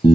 Si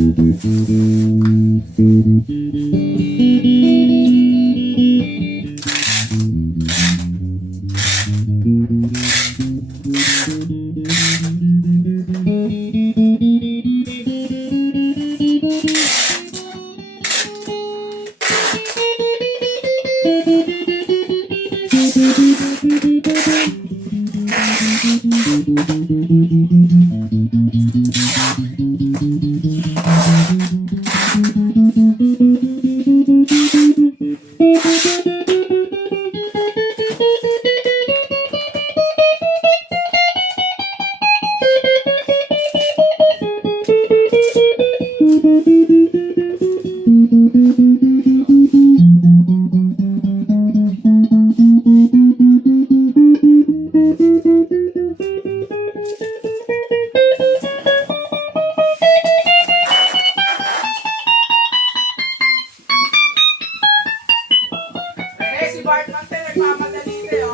Bart lang tayo nagmamadali kayo.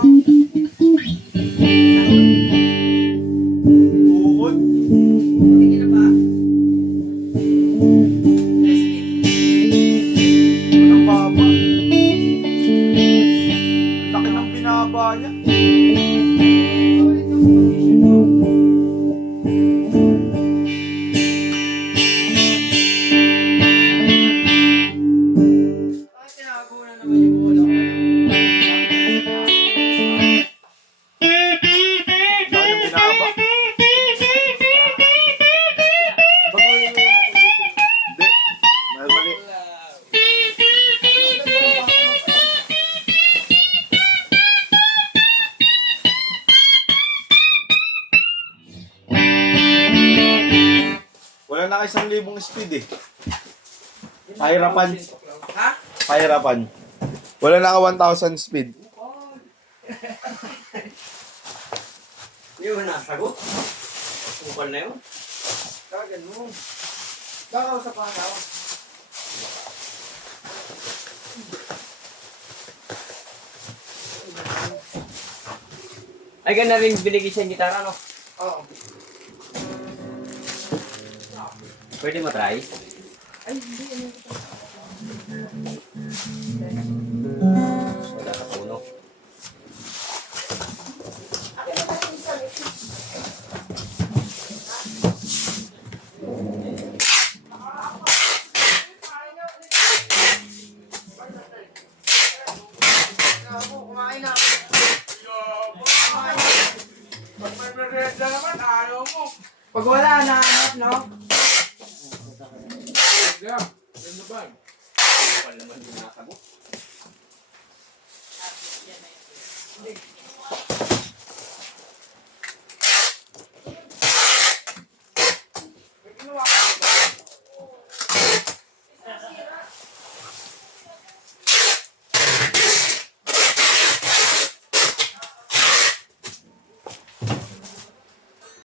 Bukod. Hindi na ba? Walang baba. Ang laki ng binaba niya. Ay, tinago na naman yung bola ko. Laki ng binaba. Baguhin mo yung condition. Hindi. Mali. Wala na 1,000 speed eh. Pahirapan. Ha? Pahirapan. Wala na ka 1,000 speed. Hindi mo nasagot. Kupal na yun. Kagan mo. Baka sa panaw. Ay, ganda rin binigay siya yung gitara, no? Oo. Pwede mo try? Ay, hindi. Wala ka puno. Kumain na. Pag may merienda naman, ayaw mo. Pag wala, nahanap, no? Yeah, ganda ba? Kupal naman yung nasagot. Hindi.